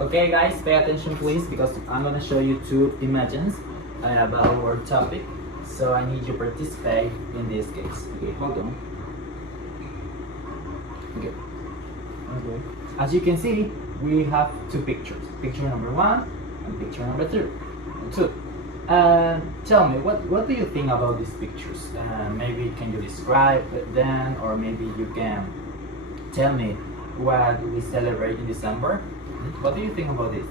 Okay guys, pay attention please, because I'm gonna show you two images about our topic. So I need you to participate in this case. Okay, hold on. Okay. Okay. As you can see, we have two pictures. Picture number one and picture number two. Tell me, what do you think about these pictures? Maybe can you describe them, or maybe you can tell me what we celebrate in December? What do you think about this?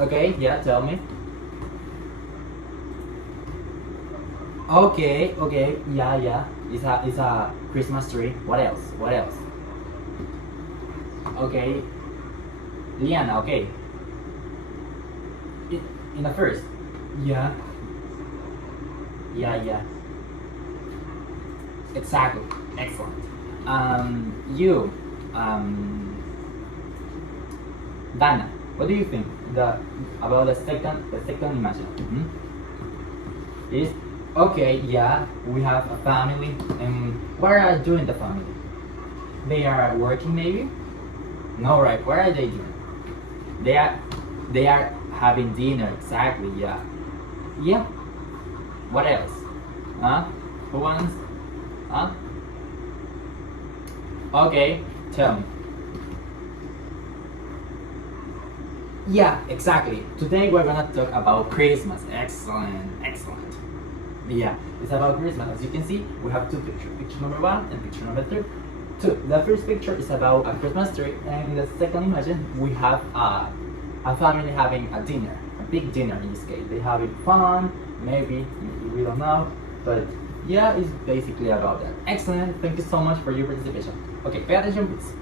Okay, yeah, tell me. Okay, yeah. It's a Christmas tree. What else? What else? Okay, Liana. Okay. In the first. Yeah. Yeah. Exactly. Excellent. You, Dana. What do you think about the second image? Is okay. Yeah, we have a family, and what are they doing? The family? They are working, maybe. No, right? What are they doing? They are having dinner. Exactly. Yeah. Yeah. What else? Huh? Who wants? Huh? Okay, tell me. Yeah, exactly. Today we're gonna talk about Christmas. Excellent. Yeah, it's about Christmas. As you can see, we have two pictures. Picture number one and picture number two. The first picture is about a Christmas tree, and in the second image, we have a family having a dinner, a big dinner in this case. They having fun, maybe, we don't know, but yeah, it's basically about that. Excellent. Thank you so much for your participation. Okay, pay attention, please.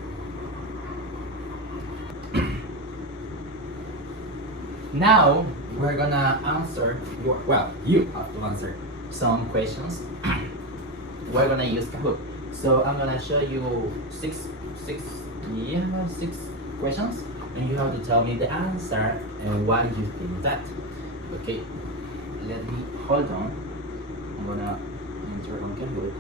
Now we're gonna answer you have to answer some questions. We're gonna use Kahoot. So I'm gonna show you six questions, and you have to tell me the answer and why you think that. Okay, let me hold on. I'm gonna enter on Kahoot.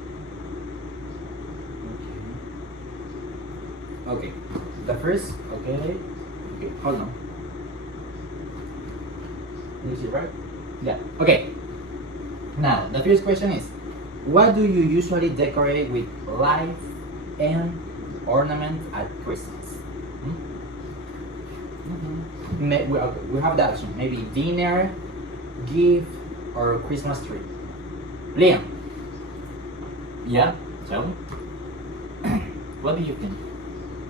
Okay, the first, okay, hold on. You see, right? Yeah, okay. Now, the first question is, what do you usually decorate with lights and ornaments at Christmas? We have that option, maybe dinner, gift, or Christmas tree. Liam? Yeah, tell me. What do you think?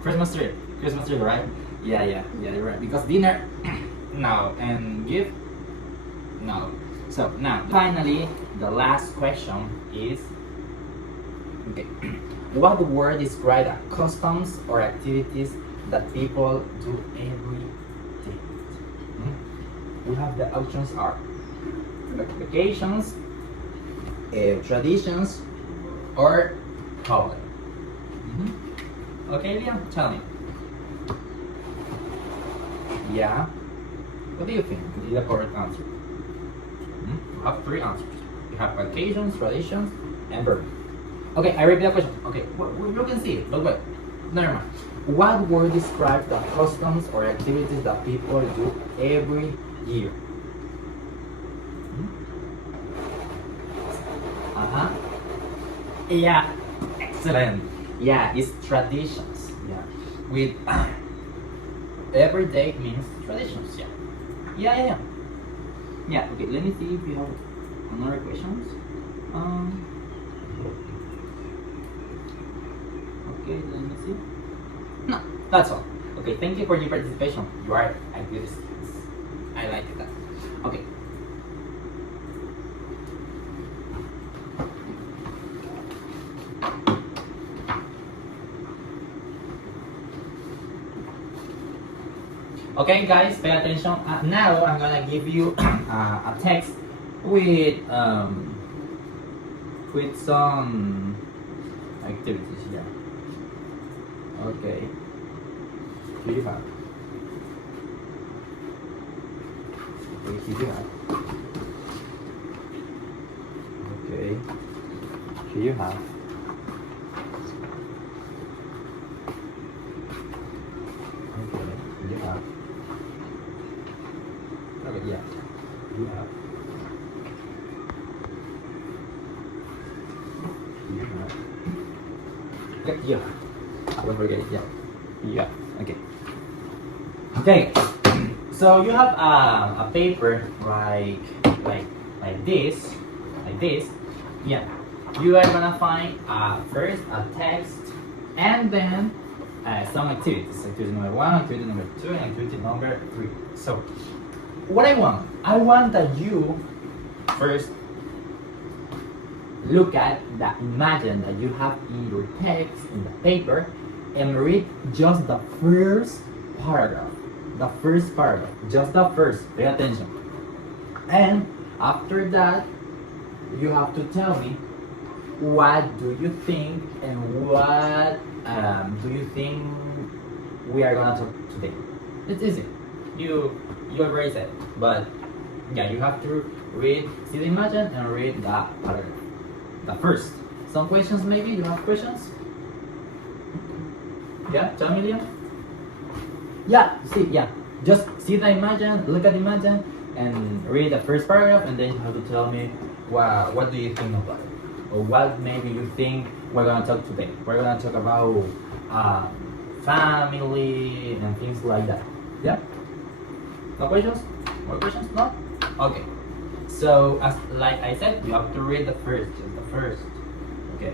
Christmas tree, right? Yeah, you're right. Because dinner, no, and gift, no. So now, finally, the last question is, okay, what word describe customs or activities that people do every day? We have the options are vacations, traditions, or holiday. Okay, Liam, tell me. Yeah. What do you think is the correct answer? You have three answers. You have vacations, traditions, and birthday. Okay, I repeat the question. Okay, you can see it, but wait. Never mind. What word describes the customs or activities that people do every year? Yeah, excellent. Yeah, it's traditions. Yeah, with every day means traditions. Yeah. Yeah. Okay, let me see if you have another questions. Okay, let me see. No, that's all. Okay, thank you for your participation. You are a good student. I like that. Okay. Okay, guys, pay attention. Now I'm gonna give you a text with some activities here. Okay. Here you have. Okay, here you have. Okay. Here you have. Yeah. Yeah. I won't forget it. Yeah. Yeah. Okay. Okay. So you have a paper like this, like this. Yeah. You are gonna find first a text and then some activities. Activity number 1, activity number 2, and activity number 3. So what I want that you first look at the imagine that you have in your text in the paper and read just the first paragraph. The first paragraph, just the first. Pay attention. And after that, you have to tell me what do you think and what do you think we are gonna talk today. It's easy. You already said, but yeah, you have to read, see the imagine and read the paragraph. The first. Some questions maybe? You have questions? Yeah, tell me, Liam. Yeah, see, yeah. Just see the imagine, look at the imagine, and read the first paragraph, and then you have to tell me what do you think about it, or what maybe you think we're gonna talk today. We're gonna talk about family and things like that. Yeah. No questions? More questions? No. Okay. So as like I said, you have to read the first, just the first. Okay.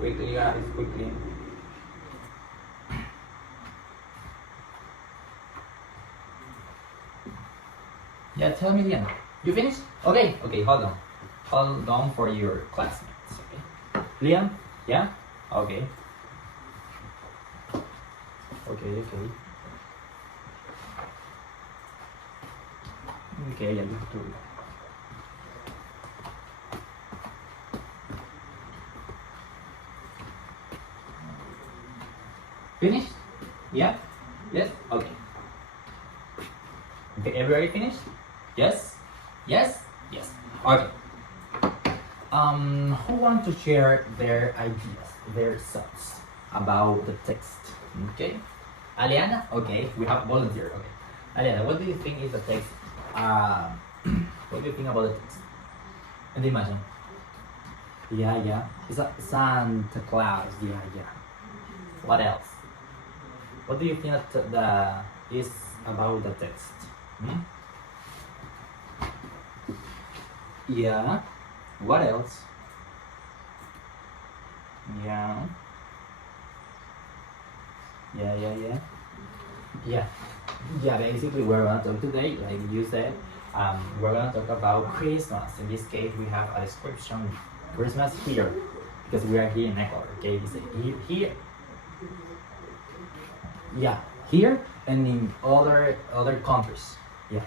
Quickly, guys, quickly. Yeah, tell me again. You finished? Okay, okay, hold on. Hold on for your classmates, okay? Liam? Yeah? Okay. Okay, okay. Okay, yeah, you have to. Finished? Yeah? Yes? Okay. Okay, everybody finished? Yes? Yes? Yes. Okay. Who want to share their ideas, their thoughts about the text? Okay. Aliana? Okay, we have volunteer. Okay. Aliana, what do you think is the text? What do you think about the text? And imagine. Yeah, yeah. It's a Santa Claus. Yeah, yeah. What else? What do you think that is about the text? Hmm? Yeah. What else? Yeah. Yeah, yeah, yeah. Yeah. Yeah, basically we're gonna talk today, like you said, we're gonna talk about Christmas. In this case, we have a description Christmas here because we are here in Ecuador. Okay, we say here. Yeah, here and in other countries. Yeah.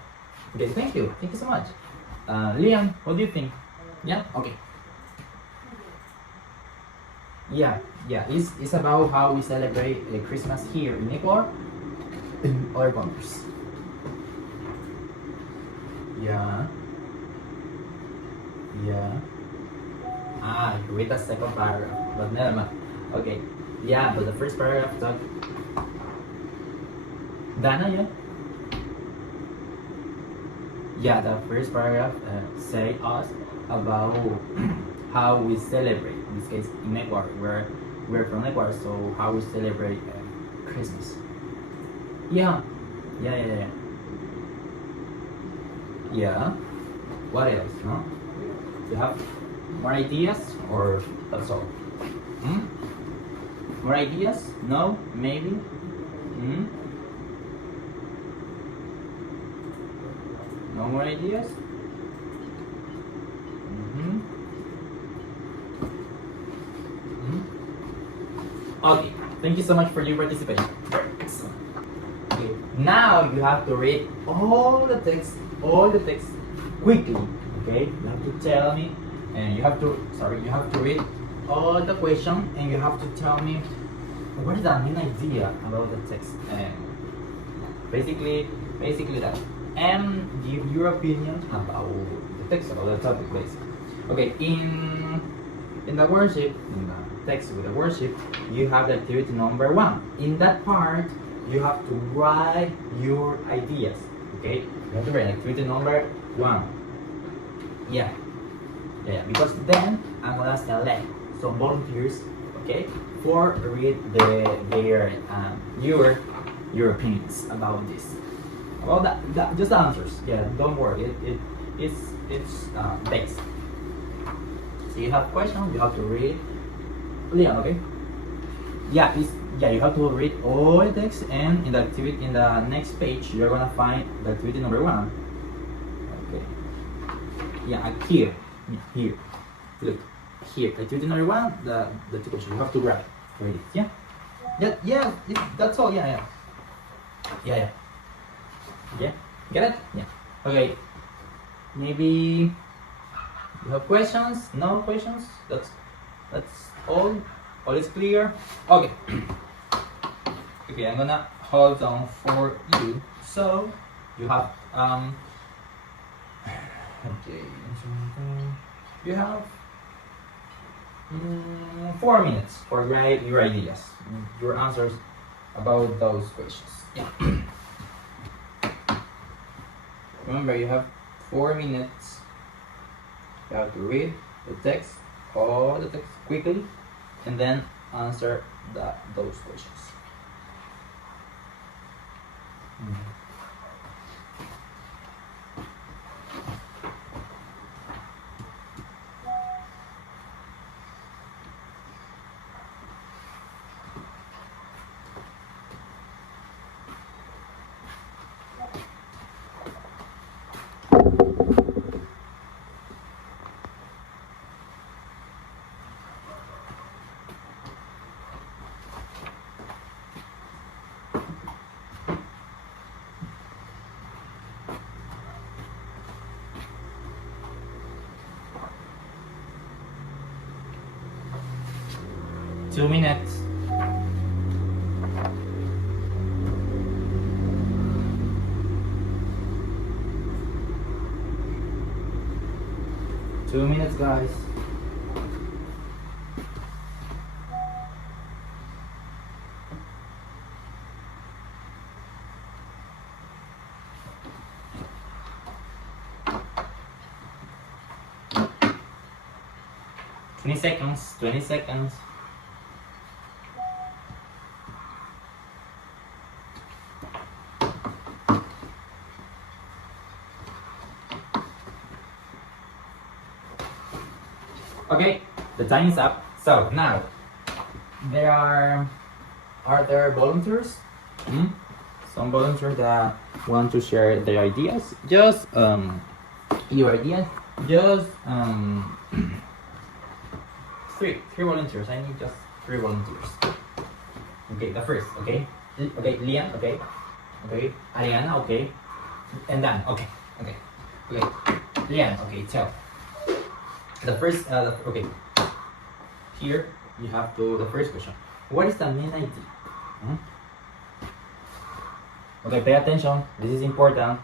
Okay, thank you so much. Liam, what do you think? Yeah. Okay. Yeah, yeah. It's about how we celebrate Christmas here in Ecuador in other countries. Yeah. Yeah. You read the second paragraph, but never mind. Okay. Yeah, but the first paragraph talk. Dana, yeah. Yeah, the first paragraph say us about how we celebrate. In this case, in Ecuador, we're from Ecuador, so how we celebrate Christmas. Yeah, yeah, yeah, yeah. Yeah. What else? No? You have more ideas, or that's all? Hmm? More ideas? No? Maybe? Hmm? No more ideas? Mm-hmm. Mm-hmm. Okay, thank you so much for your participation. Excellent. Okay, now you have to read all the text quickly. Okay, you have to tell me, and you have to read all the question, and you have to tell me what is the main idea about the text, and basically that. And give your opinion about the text, about the topic, basically. Okay, in the worship, in the text with the worship, you have the activity number 1. In that part, you have to write your ideas. Okay, you have to write activity number 1. Yeah, because then I'm gonna select some volunteers, okay, for read their your opinions about this, about that just the answers. Yeah, don't worry, it's text. So you have questions, you have to read. Leon, okay? Yeah, you have to read all the text, and in the activity in the next page you're gonna find the activity number 1. Okay. Yeah, here. Look, here. Activity number 1, the two questions. You have to read it. Yeah. That's all. Yeah. Yeah. Get it? Yeah. Okay. Maybe you have questions? No questions? That's all. All is clear. Okay. Okay, I'm gonna hold on for you. So you have okay. You have 4 minutes for write your ideas, your answers about those questions. Yeah. Remember, you have 4 minutes. You have to read the text, all the text quickly, and then answer those questions. Mm-hmm. 2 minutes. Two minutes, guys. Twenty seconds. Okay, the time is up. So now, there volunteers? Some volunteers that want to share their ideas. Just your ideas. Just three volunteers. I need just 3 volunteers. Okay, the first. Okay, Lian. Okay, Ariana. Okay, and Dan. Okay. Lian. Okay, tell. The first, okay. Here you have to the first question. What is the main idea? Okay, pay attention. This is important.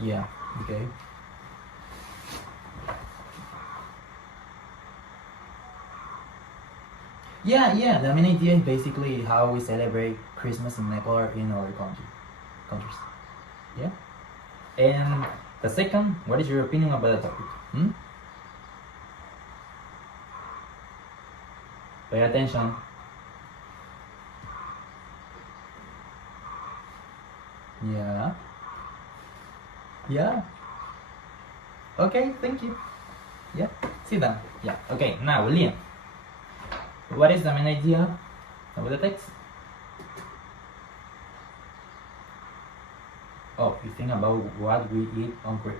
Yeah. Okay. Yeah. The main idea is basically how we celebrate Christmas in Nepal or in other countries. Yeah. And the second, what is your opinion about the topic? Pay attention. Yeah. Okay, thank you. Yeah, sit down. Yeah, okay, now Liam. What is the main idea of the text? Oh, you think about what we eat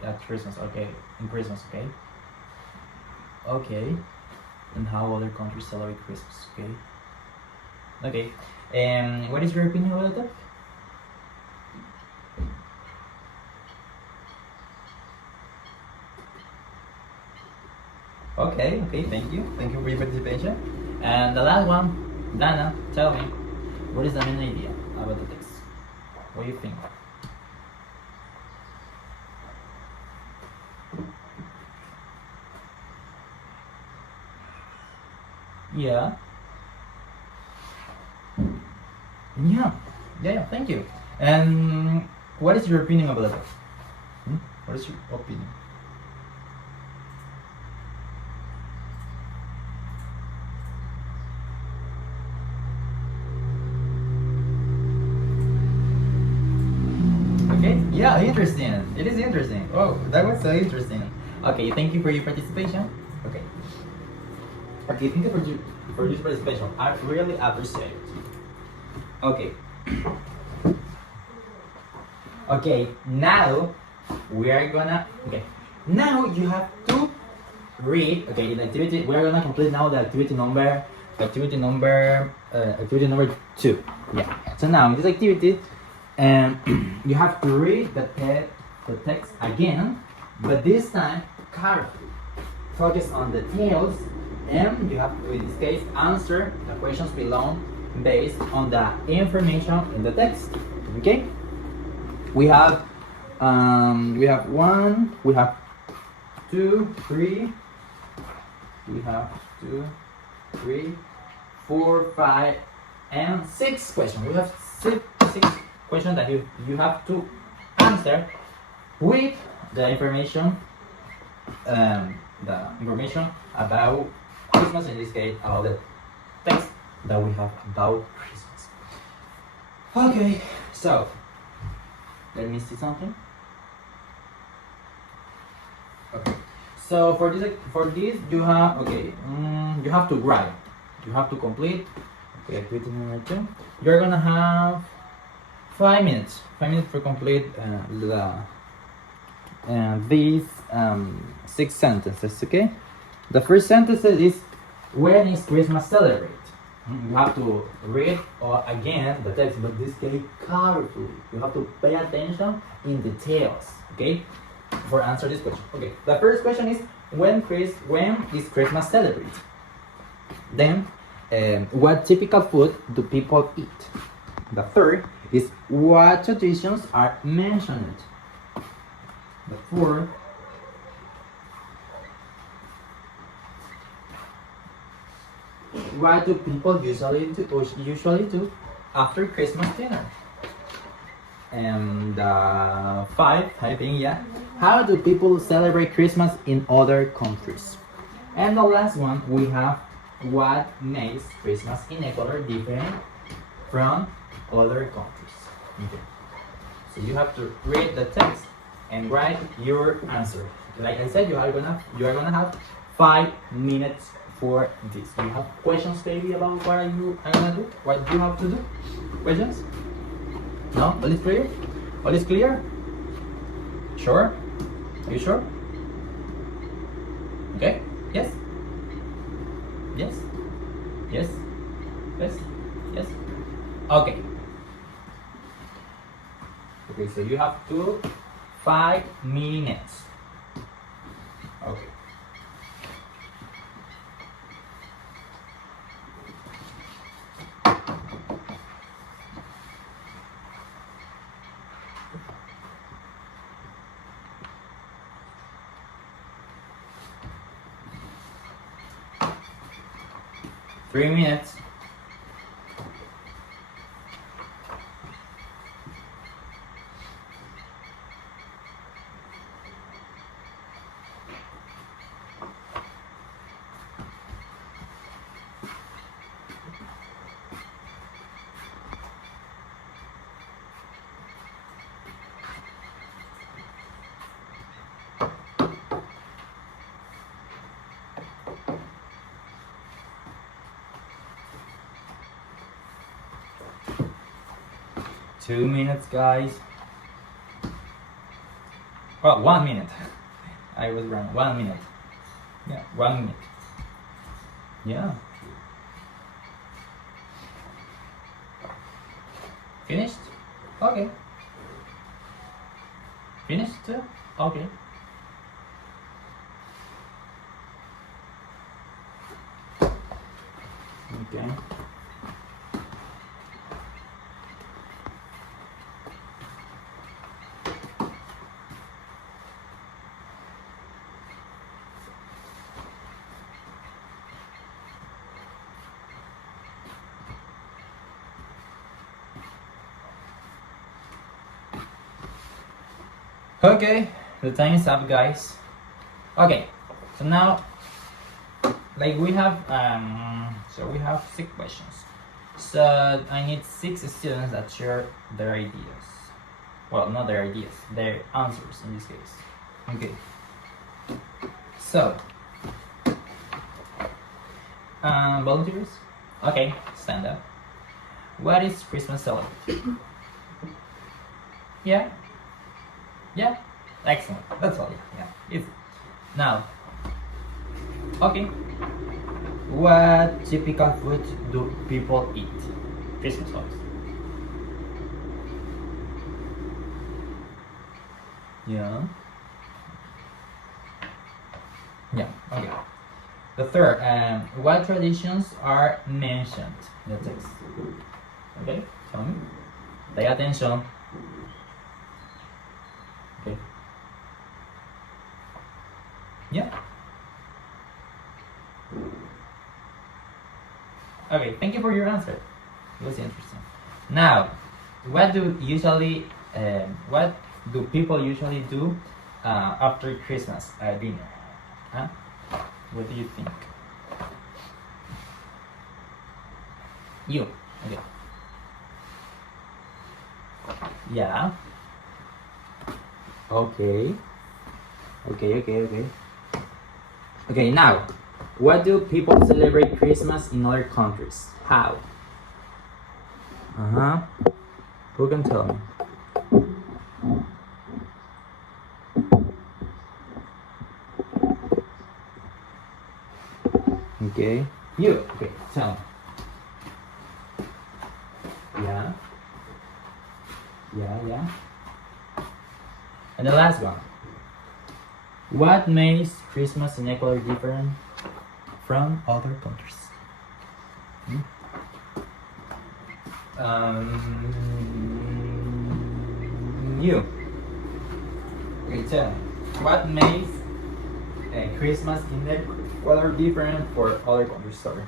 at Christmas, okay, in Christmas, okay? Okay, and how other countries celebrate Christmas, okay? Okay, and what is your opinion about that? Okay, thank you for your participation. And the last one, Dana, tell me, what is the main idea about the text? What do you think? Yeah. Yeah. Thank you. And what is your opinion about that? What is your opinion? Okay. Yeah. Interesting. It is interesting. Oh, that was so interesting. Okay. Thank you for your participation. Okay. Okay. Thank you for this participation. I really appreciate it. Okay. Okay, now we are gonna. Okay, now you have to read. Okay, the activity we are gonna complete now the activity number 2. Yeah. So now in this activity, you have to read the text again, but this time carefully. Focus on the details, and you have to, in this case, answer the questions below based on the information in the text. Okay. We have one, we have two, three, we have 2, 3, 4, 5, and 6 questions. We have six questions that you have to answer with the information about Christmas, in this case about the text that we have about Christmas. Okay, so let me see something. Okay. So for this you have you have to write. You have to complete. Okay, activity number 2. You're gonna have 5 minutes. 5 minutes for complete these 6 sentences. Okay. The first sentence is, when is Christmas celebrated? You have to read again the text, but this case carefully. You have to pay attention in details, okay, for answer this question. Okay, the first question is, when is Christmas celebrated? Then, what typical food do people eat? The third is, what traditions are mentioned? The fourth, what do people usually do after Christmas dinner? And 5, I think, yeah. How do people celebrate Christmas in other countries? And the last one, we have, what makes Christmas in Ecuador different from other countries? Okay. So you have to read the text and write your answer. Like I said, you are gonna have 5 minutes for this. Do you have questions, baby, about what are gonna do? What do you have to do? Questions? No? All is clear? All is clear? Sure? Are you sure? Okay? Yes? Yes? Yes? Yes? Yes? Okay. Okay, so you have 5 minutes. Okay. Three minutes. Two minutes, guys. Oh, 1 minute. I was wrong. 1 minute. Yeah, 1 minute. Yeah. Finished? Okay. Finished? Okay. Okay. Okay, the time is up, guys. Okay, so now, like we have, we have 6 questions. So I need 6 students that share their ideas. Well, not their ideas, their answers in this case. Okay. So, volunteers? Okay, stand up. What is Christmas celebration? Yeah? Yeah? Excellent. That's all. Yeah. It's now. Okay. What typical food do people eat? Christmas holidays. Yeah. Yeah. Okay. The third, what traditions are mentioned in the text? Okay, tell me. Pay attention. Okay. Yeah. Okay, thank you for your answer. It was interesting. Now, what do people usually do after Christmas dinner? Huh? What do you think? You. Okay. Yeah. Okay. Okay. Okay, now, what do people celebrate Christmas in other countries? How? Who can tell me? Okay. You. Okay, tell me. Yeah. Yeah. And the last one. What makes Christmas in Ecuador different from other countries? You. Okay, tell me. What makes Christmas in Ecuador different for other countries? Sorry.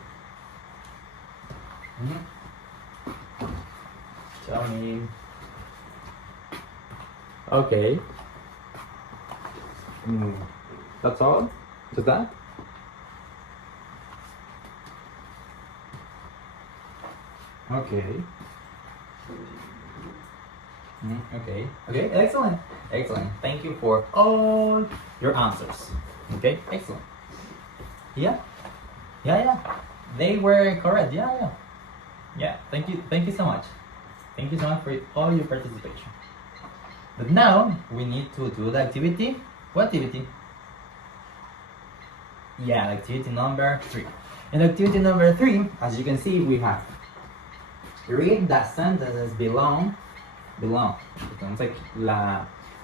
Tell me. Okay. That's all? Just that? Okay. Okay, excellent. Thank you for all your answers. Okay, excellent. Yeah. They were correct. Yeah, thank you so much. Thank you so much for all your participation. But now we need to do the activity. What activity? Yeah, activity number 3. In activity number 3, as you can see, we have read the sentences below. Entonces,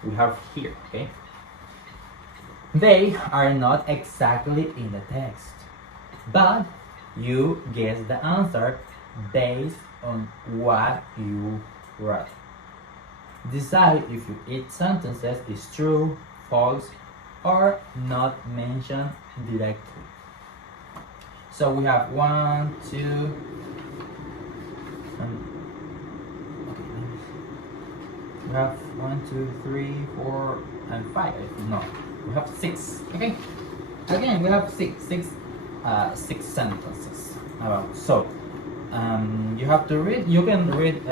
we have here, okay? They are not exactly in the text, but you guess the answer based on what you wrote. Decide if each sentences is true, false, or not mentioned directly. So we have 1, 2, we have 1, 2, 3, 4, and 5. No, we have 6. Okay. Again, we have six sentences. So you have to read. You can read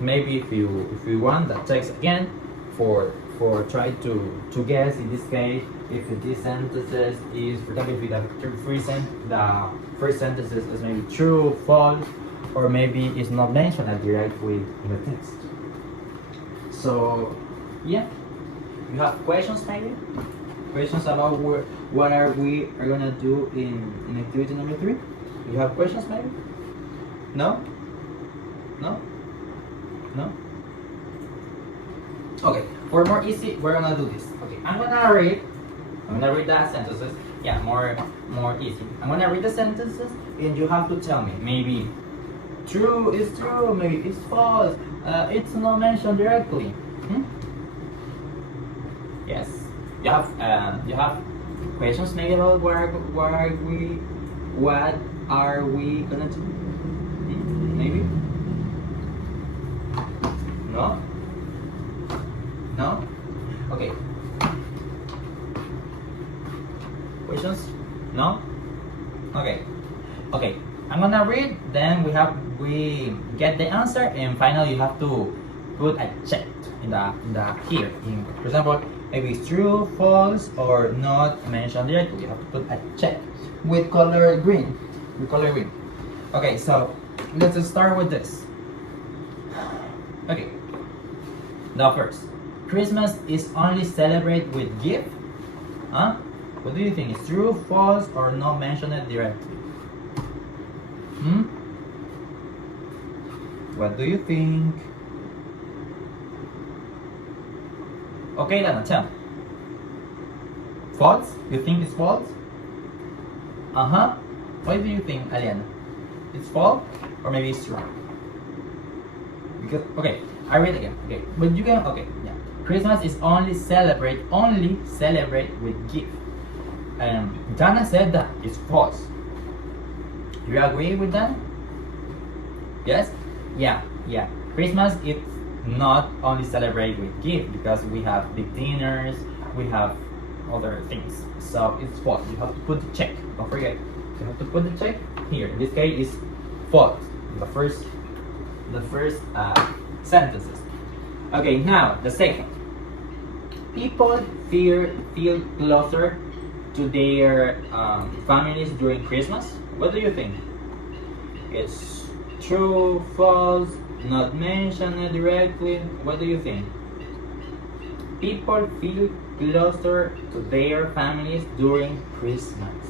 maybe if you want the text again for try to guess in this case if these sentences is, for example, if the first sentences is maybe true, false, or maybe it's not mentioned directly in the text. So yeah, you have questions maybe? Questions about what are we gonna do in activity number 3? You have questions maybe? No? Okay, for more easy, we're gonna do this. Okay, I'm gonna read the sentences. Yeah, more easy. I'm gonna read the sentences and you have to tell me maybe true is true, maybe it's false, it's not mentioned directly. Yes. You have questions maybe about what are we gonna do? Maybe? No? Okay. Questions? No? Okay. Okay. I'm gonna read, then we get the answer, and finally you have to put a check in the here. For example, maybe it's true, false, or not mentioned directly. You have to put a check with color green. Okay, so let's start with this. Okay. Now first, Christmas is only celebrated with gift. Huh? What do you think? Is true, false, or not mentioned directly? What do you think? Okay, then tell me. False? You think it's false? What do you think, Aliana? It's false, or maybe it's true? Because okay, I read again. Okay, but you can yeah. Christmas is only celebrate with gift. Dana said that it's false. Do you agree with that? Yes? Yeah. Christmas is not only celebrate with gift because we have big dinners, we have other things. So it's false. You have to put the check. Don't forget. You have to put the check here. In this case, it's false. The first sentences. Okay, now the second. People feel closer to their families during Christmas. What do you think? It's true, false, not mentioned directly. What do you think? People feel closer to their families during Christmas.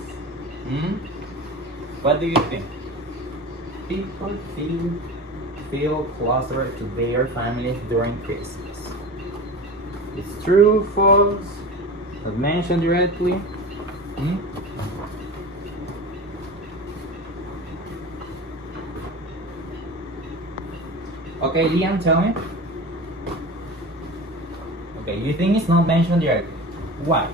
What do you think? People feel closer to their families during Christmas. It's true, false, not mentioned directly. Okay, Liam, tell me. Okay, you think it's not mentioned directly. Why?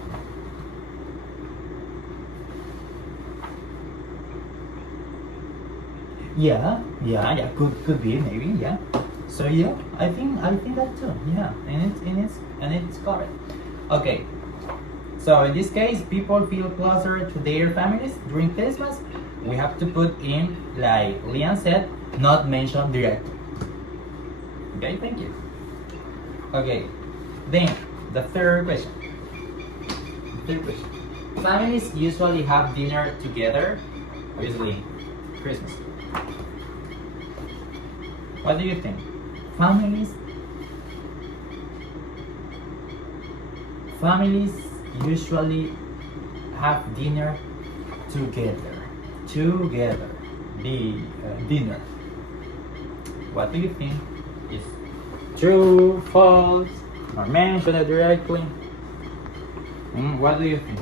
Yeah, could be maybe, yeah. So yeah, I think that too. Yeah, and it's correct. Okay. So in this case, people feel closer to their families during Christmas. We have to put in, like Liam said, not mentioned directly. Okay, thank you. Okay, then the third question. Families usually have dinner together, obviously Christmas. What do you think? Families usually have dinner together. Dinner. What do you think? Is true, false, or mention it directly? What do you think?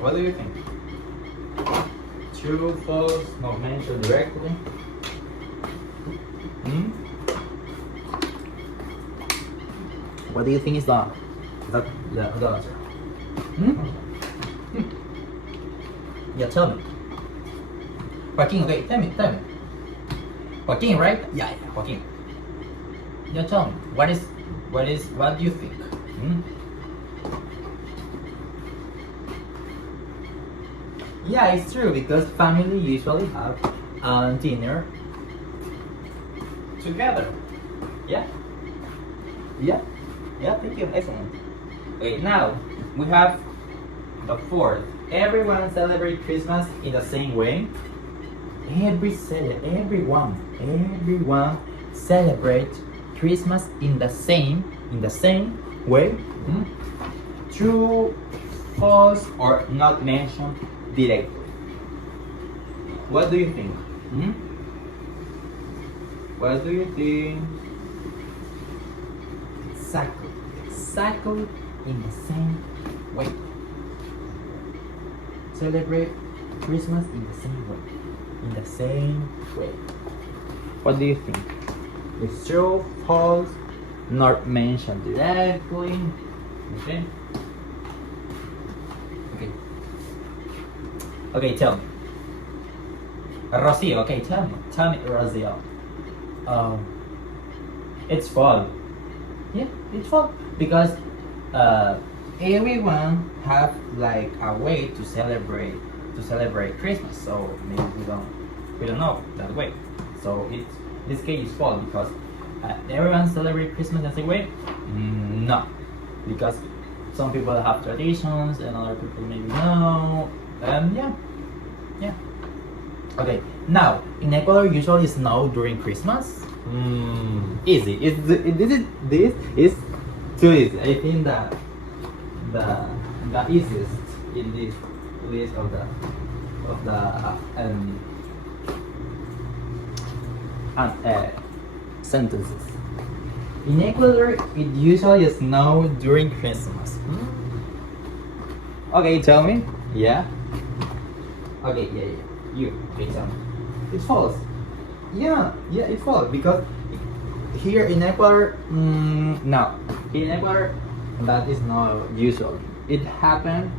What do you think? True, false, not mentioned directly? What do you think is the answer? Yeah, tell me. Joaquin, okay, tell me. Joaquin, right? Yeah, Joaquin. Yeah, tell me. What do you think? Yeah, it's true because family usually have dinner together. Yeah, thank you, excellent. Okay, now we have the fourth. Everyone celebrate Christmas in the same way. Everyone celebrate Christmas in the same way. True, false, or not mentioned directly. What do you think? What do you think? Exactly in the same way. Celebrate Christmas in the same way. What do you think? It's true, false, not mentioned directly. Okay, tell me. Rocio, okay, tell me, Rocio. It's fall. Yeah, it's fall because everyone have like a way to celebrate Christmas. So maybe we don't know that way. So it's this case is fall because everyone celebrate Christmas the same way. No, because some people have traditions and other people maybe no. Yeah. Okay, now in Ecuador usually snow during Christmas. Easy. This is too easy. I think that the easiest in this list of the sentences. In Ecuador, it usually snow during Christmas. Okay, tell me. Yeah. Okay, yeah. You, okay, tell me. It's false. Yeah, it's false because here in Ecuador, no. In Ecuador, that is not usual. It happened,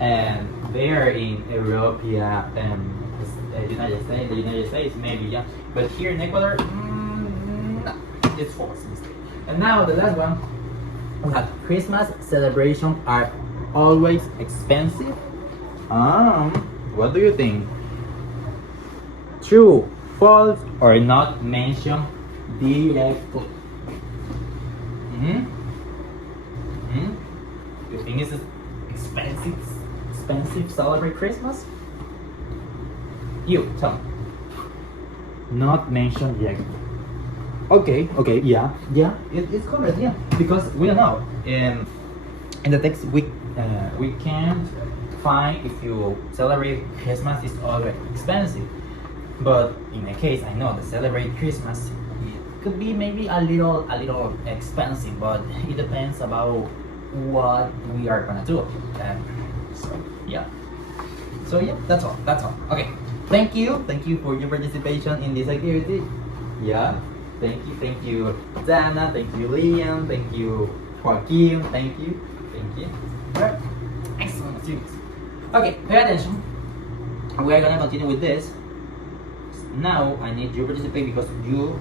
and there in Europe, yeah, and the United States, maybe, yeah. But here in Ecuador, no, it's false. And now the last one, we have Christmas celebrations are always expensive. What do you think? True, false, or not mentioned directly? You think it's expensive celebrate Christmas? You tell me. Not mentioned directly. Okay, yeah, it's correct, yeah, because we don't know. In the text, we can't find if you celebrate Christmas is always expensive. But in my case, I know that celebrate Christmas it could be maybe a little expensive, but it depends about what we are gonna do. So yeah, that's all. Okay, thank you for your participation in this activity. Yeah. Thank you, Dana. Thank you, Liam. Thank you, Joaquin. Thank you. Alright. Excellent students. Okay, pay attention. We are gonna continue with this. Now I need you to participate because you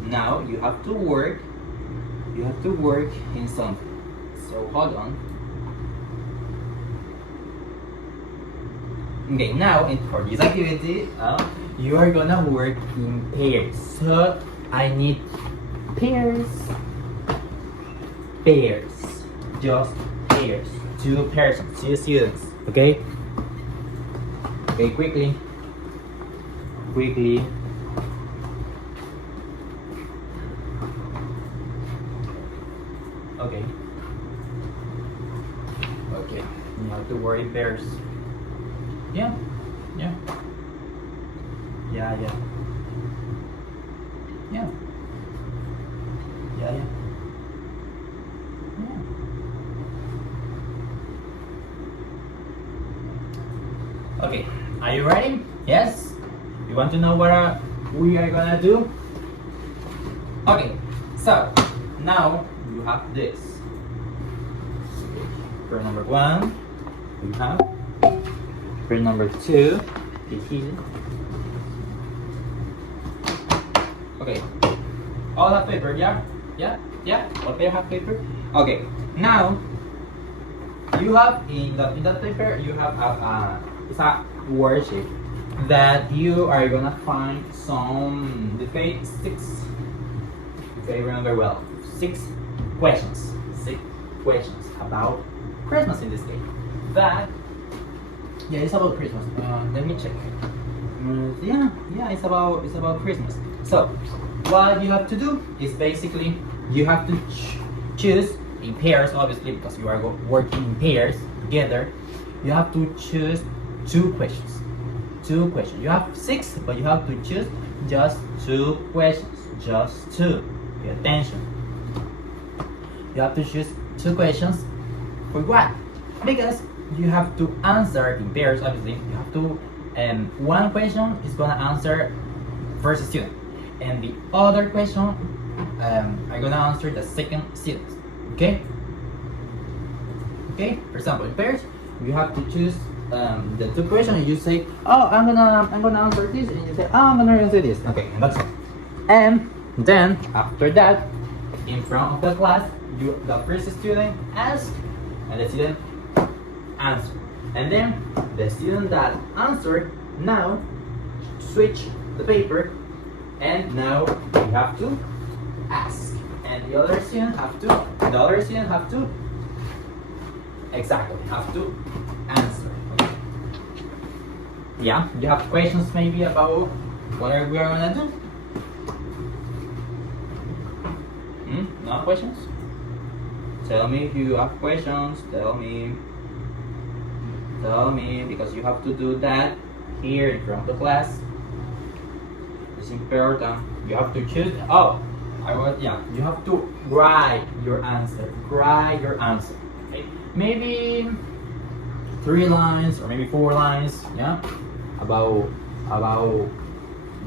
have to work. You have to work in something. So hold on. Okay, now for this activity, you are gonna work in pairs. So I need pairs, just pairs, two persons, two students, okay? Okay, quickly. Okay, you have to worry pairs. Yeah. Okay, are you ready? Yes? You want to know what we are gonna do? Okay, so now you have this. For number 1, we have. For number 2, is here. Okay, all have paper, yeah? All pair have paper. Okay, now you have in that paper you have it's a worksheet that you are gonna find some six. If I remember well, 6 questions. 6 questions about Christmas in this case. It's about Christmas. Let me check. It's about Christmas. So, what you have to do is basically you have to choose in pairs, obviously, because you are working in pairs together. You have to choose 2 questions. 2 questions. You have 6, but you have to choose just 2 questions. Just 2. Pay attention. You have to choose 2 questions. For what? Because you have to answer in pairs, obviously. You have to, one question is gonna answer first student, and the other question are gonna answer the second student. Okay? For example, in pairs, you have to choose the 2 questions. And you say, "Oh, I'm gonna answer this," and you say, "Oh, I'm gonna answer this." Okay, and that's all. And then after that, in front of the class, the first student asks and the student answer. And then the student that answered now switch the paper, and now you have to ask. And the other student have to exactly have to answer. Okay. Yeah, you have questions maybe about what we are gonna do? No questions? Tell me if you have questions. Tell me, because you have to do that here in front of the class. It's important. You have to choose. You have to write your answer. Okay? Maybe 3 lines or maybe 4 lines. Yeah, about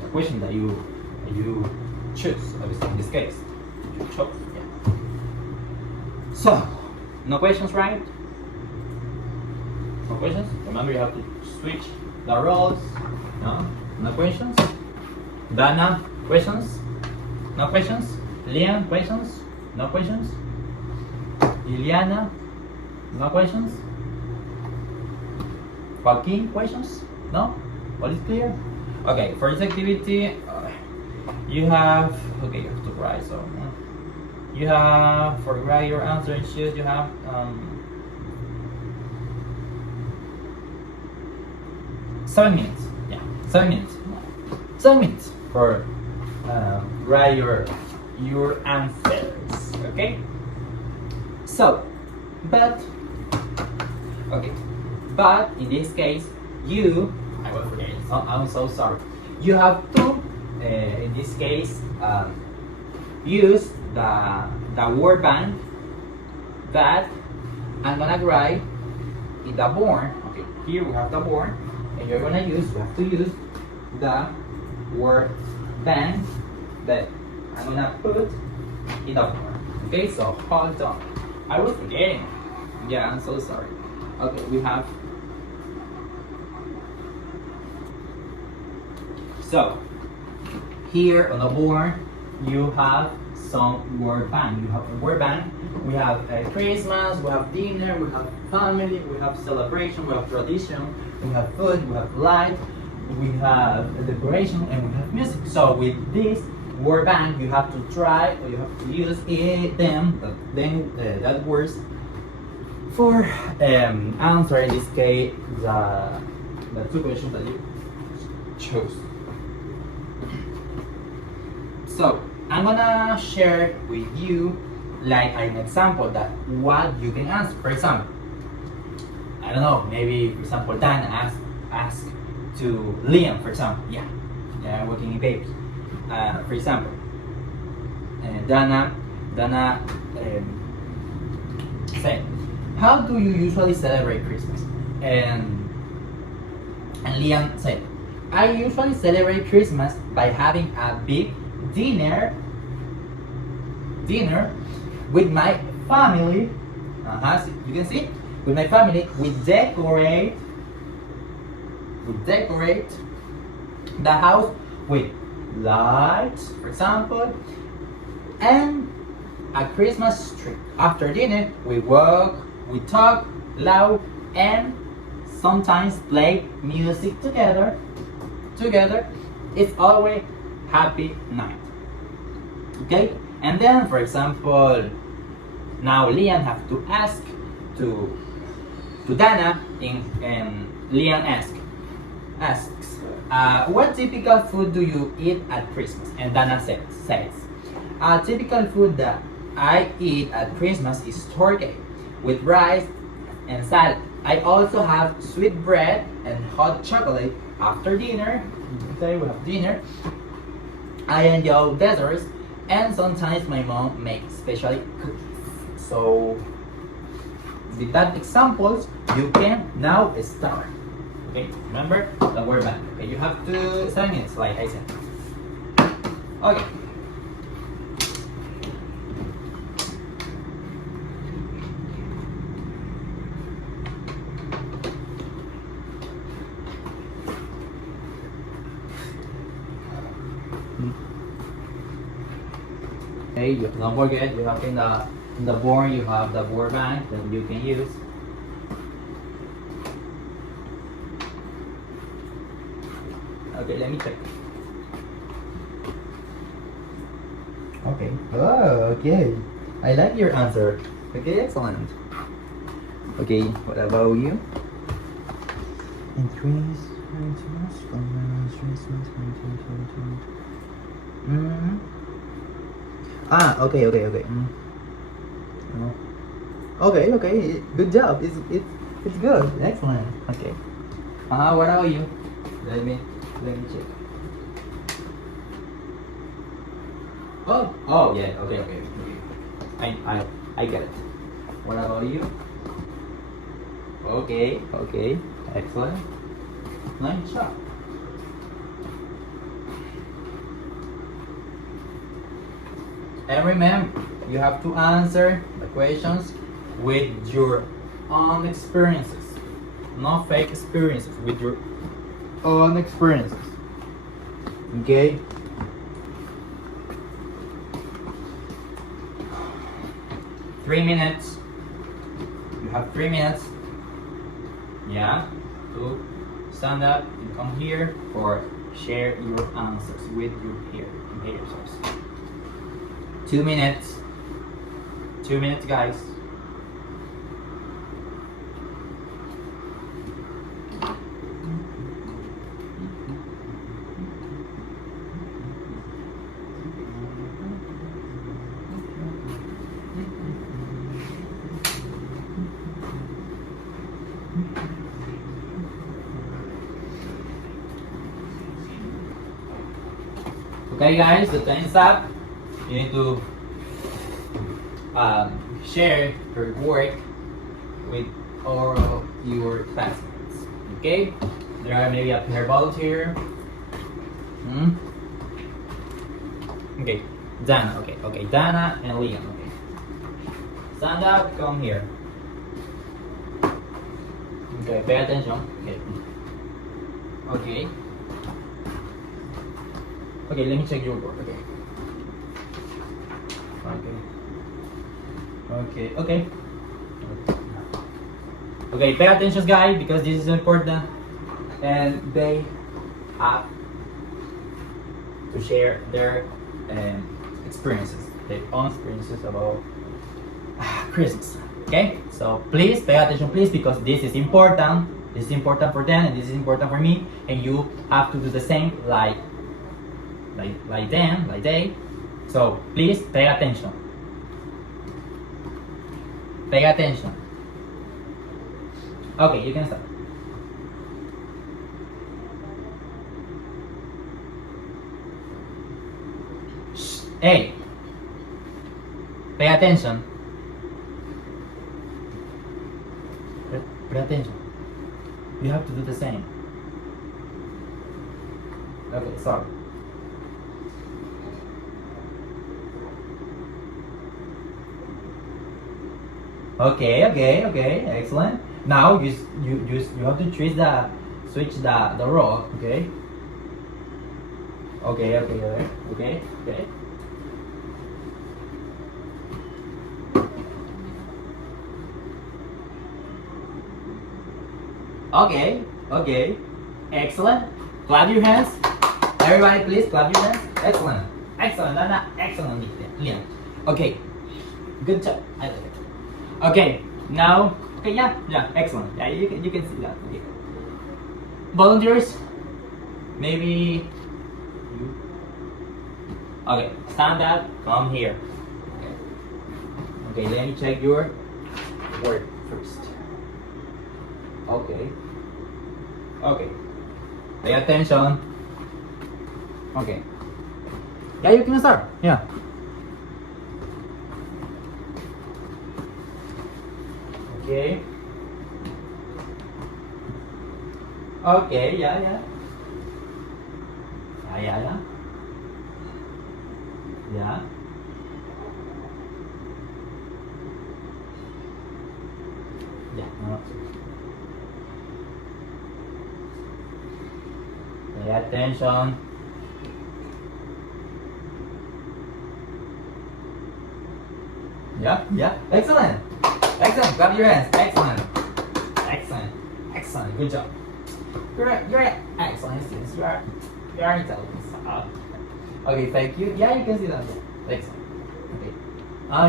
the question that you choose. Obviously, in this case, you chose. Yeah. So, no questions, right? No questions. Remember, you have to switch the roles. No questions. Dana, questions? No questions? Liam, questions? No questions? Iliana, no questions? Joaquin, questions? No? All is clear? Okay, for this activity, you have to write. So you have, for write your answer and choose, you have 7 minutes. Yeah, 7 minutes. 7 minutes for write your answers. Okay. So, but in this case, I will forget. I'm so sorry. You have to, in this case, use the word bank that I'm gonna write in the board. Okay, here we have the board, and you have to use the word bank that I'm gonna put in the board. Okay, so hold on. I was forgetting. Yeah, I'm so sorry. Okay, we have. So here on the board, you have some word bank. You have a word bank. We have Christmas, we have dinner, we have family, we have celebration, we have tradition, we have food, we have light, we have decoration, and we have music. So with this word bank, you have to try, or you have to use that words for answer in this case the 2 questions that you chose. So I'm gonna share with you like an example that what you can answer. For example, I don't know, maybe for example Dana ask to Liam, for example. Yeah, working in papers. For example, Dana said, how do you usually celebrate Christmas? And Liam said, I usually celebrate Christmas by having a big dinner with my family. So you can see, with my family, we decorate the house with lights, for example, and a Christmas tree. After dinner, we walk, we talk loud, and sometimes play music together. It's always happy night. Okay, and then for example, now Liam have to ask to Dana, and Liam asks, what typical food do you eat at Christmas? And Dana says, a typical food that I eat at Christmas is turkey with rice and salad. I also have sweet bread and hot chocolate after dinner. Today we have dinner. I enjoy desserts, and sometimes my mom makes special cookies. So with that examples, you can now start. Okay, remember the word bank. Okay, you have 7 minutes, like I said. Okay. Okay, you don't forget you have in the board you have the board bank that you can use. Okay, let me check. Okay. Oh, okay. I like your answer. Okay, excellent. Okay, what about you? Increase. Ah, okay. Oh. Okay. Good job. It's good. Excellent. Okay. What about you? Let me check. Oh yeah. Okay. I get it. What about you? Okay. Excellent. Nice job. And remember, you have to answer the questions with your own experiences, not fake experiences, with your own experiences. Okay? Three minutes. You have 3 minutes. Yeah, to stand up and come here or share your answers with your peers. 2 minutes. 2 minutes, guys. Okay, guys, the time's up. You need to share your work with all of your classmates. Okay? There are maybe a pair volunteer. Okay, Dana. Okay, Dana and Liam. Okay, stand up. Come here. Okay, pay attention. Okay. Okay, let me check your work. Okay, pay attention, guys, because this is important, and they have to share their experiences, their own experiences about Christmas. Okay, so please pay attention, please, because this is important. This is important for them, and this is important for me, and you have to do the same, like them, like they. So please pay attention. Pay attention. Okay, you can start. Shh. Hey, pay attention. Pay attention. You have to do the same. Okay, sorry. Okay, excellent. Now you have to switch the role. Okay. Okay, excellent. Clap your hands. Everybody, please clap your hands. Excellent, Dana. Excellent, Liam. Okay, good job. I like it. Okay, now, yeah, excellent. Yeah, you can see that. Okay. Volunteers, maybe you. Okay, stand up. Come here. Okay, let me check your work first. Okay. Pay attention. Okay. Yeah, you can start. Yeah. Okay. Yeah. Yeah. No. Pay attention. Yeah, yeah. Excellent. Excellent. Clap your hands. Excellent. Excellent. Excellent. Good job. You're excellent students. You are intelligent. Okay, thank you. Yeah, you can see that. Excellent. Okay.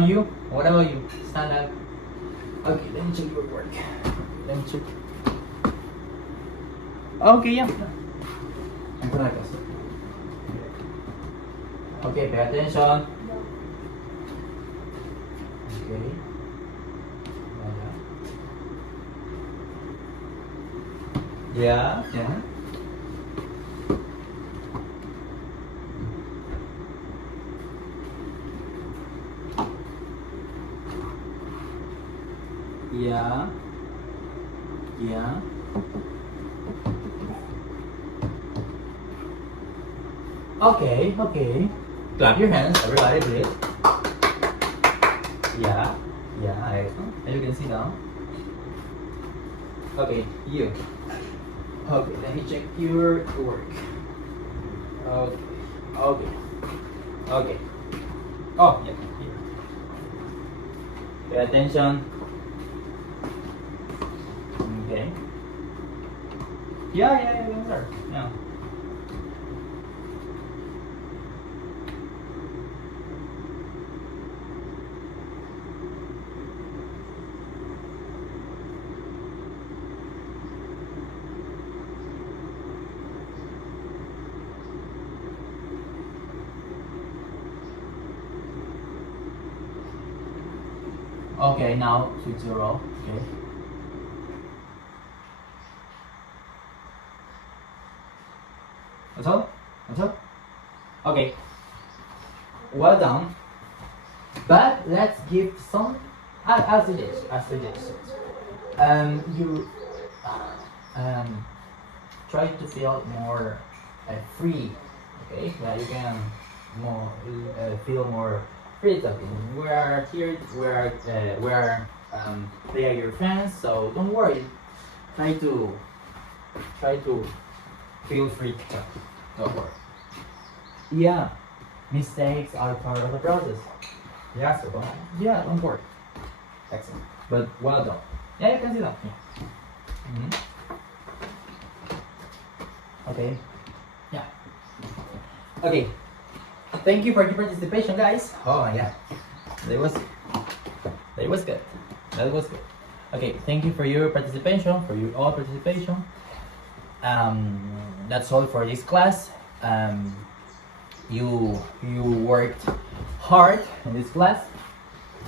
You? What about you? Stand up. Okay, let me check your work. Let me check. Okay, yeah. I'm gonna go. Okay, pay attention. Okay. Yeah. Yeah. Yeah. Yeah. Okay, okay. Clap your hands, everybody, please. Yeah. Yeah, excellent. And you can sit down. Okay, you. Okay, let me check your work. Okay. Okay. Okay. Oh, yeah. Here. Pay attention. Okay. Yeah, sir. Yeah. Okay, now switch your role. Okay. That's all? That's all? Okay. Well done. But let's give some as suggestions. You try to feel more free. Okay, yeah, you can more feel more free talking. We are here. They are your friends, so don't worry. Try to feel free to talk. Don't worry. Yeah, mistakes are part of the process. Yeah, so don't worry. Excellent. But well done. Yeah, you can see that. Yeah. Mm-hmm. Okay. Yeah. Okay. Thank you for your participation, guys. Oh my god. That was good. That was good. Okay, thank you for your participation, for your all participation. That's all for this class. You worked hard in this class,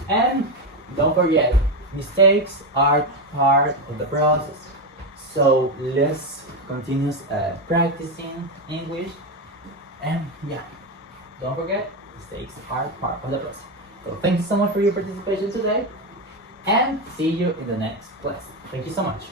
and don't forget, mistakes are part of the process. So let's continue practicing English, and yeah, don't forget, mistakes are part of the process. So thank you so much for your participation today, and see you in the next class. Thank you so much.